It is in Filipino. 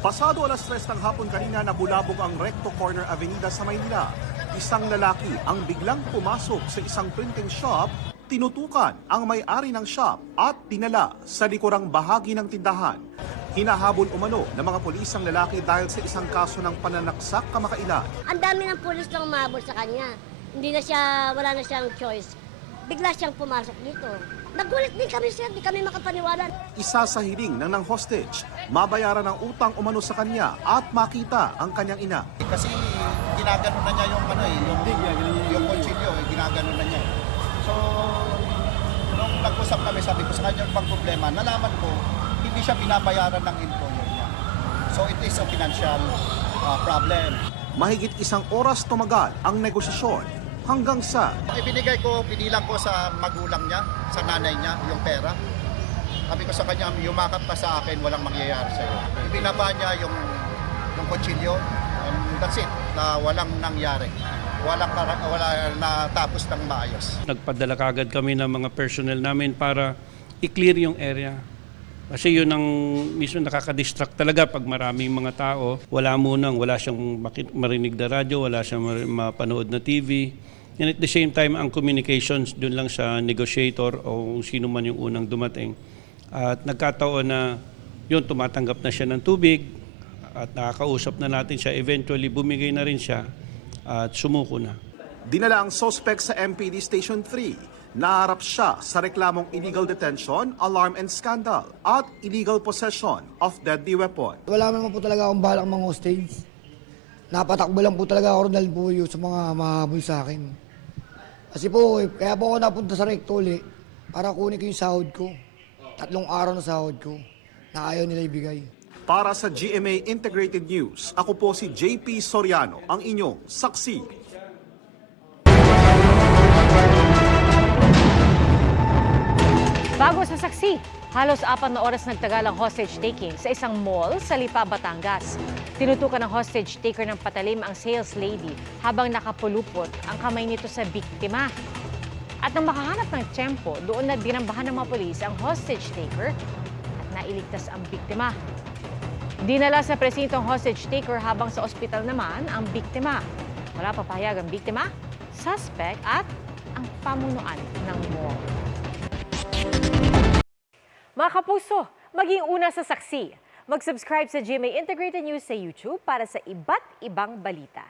Pasado alas 3 ng hapon kanina nabulabog ang Recto Corner Avenida sa Maynila. Isang lalaki ang biglang pumasok sa isang printing shop, tinutukan ang may-ari ng shop at dinala sa likurang bahagi ng tindahan. Hinahabol umano ng mga pulis ang lalaki dahil sa isang kaso ng pananaksak kamakailan. Ang dami ng pulis lang umabot sa kanya. Wala na siyang choice. Bigla siyang pumasok dito. Nagulat din kami, sir, di kami makapaniwala. Isa sa hiling ng hostage, mabayaran ang utang umano sa kanya at makita ang kanyang ina. Kasi ginagano na niya yung kutsilyo, ginagano na niya. So, nung nag-usap kami, sabi ko sa kanya bang problema, nalaman ko, hindi siya binabayaran ng employer niya. So, it is a financial problem. Mahigit isang oras tumagal ang negosasyon hanggang sa Pinilang ko sa magulang niya, sa nanay niya, yung pera. Sabi ko sa kanya, yumakap ka sa akin, walang mangyayari sa'yo. Ibinaba niya yung kutsilyo, and that's it, na walang nangyari. Wala natapos ng maayos. Nagpadala kagad kami ng mga personnel namin para i-clear yung area. Kasi yun ang mismo nakaka-distract talaga pag maraming mga tao. Wala siyang marinig na radyo, wala siyang mapanood na TV. And at the same time, ang communications dun lang sa negotiator o sino man yung unang dumating. At nagkataon na yun, tumatanggap na siya ng tubig at nakakausap na natin siya. Eventually, bumigay na rin siya at sumuko na. dinala ang suspect sa MPD Station 3. Naharap siya sa reklamong illegal detention, alarm and scandal at illegal possession of deadly weapon. Wala naman po talaga akong balak mga hostage. Napatakbo lang po talaga ako dahil po yun sa mga mahabol sa akin. Kasi po, kaya po ako napunta sa recto ulit para kunin ko yung sahod ko. 3 araw na sahod ko na ayaw nila ibigay. Para sa GMA Integrated News, ako po si JP Soriano, ang inyong saksi. Bago sa saksi, halos 4 na oras nagtagal ang hostage taking sa isang mall sa Lipa, Batangas. Tinutukan ng hostage taker ng patalim ang sales lady habang nakapulupot ang kamay nito sa biktima. At nang makahanap ng tiyempo, doon na dinambahan ng mga pulis ang hostage taker at nailigtas ang biktima. Dinala sa presinto ang hostage taker habang sa ospital naman ang biktima. Wala papahayag ang biktima, suspect at ang pamunuan ng mall. Mga kapuso, maging una sa saksi. Mag-subscribe sa GMA Integrated News sa YouTube para sa iba't ibang balita.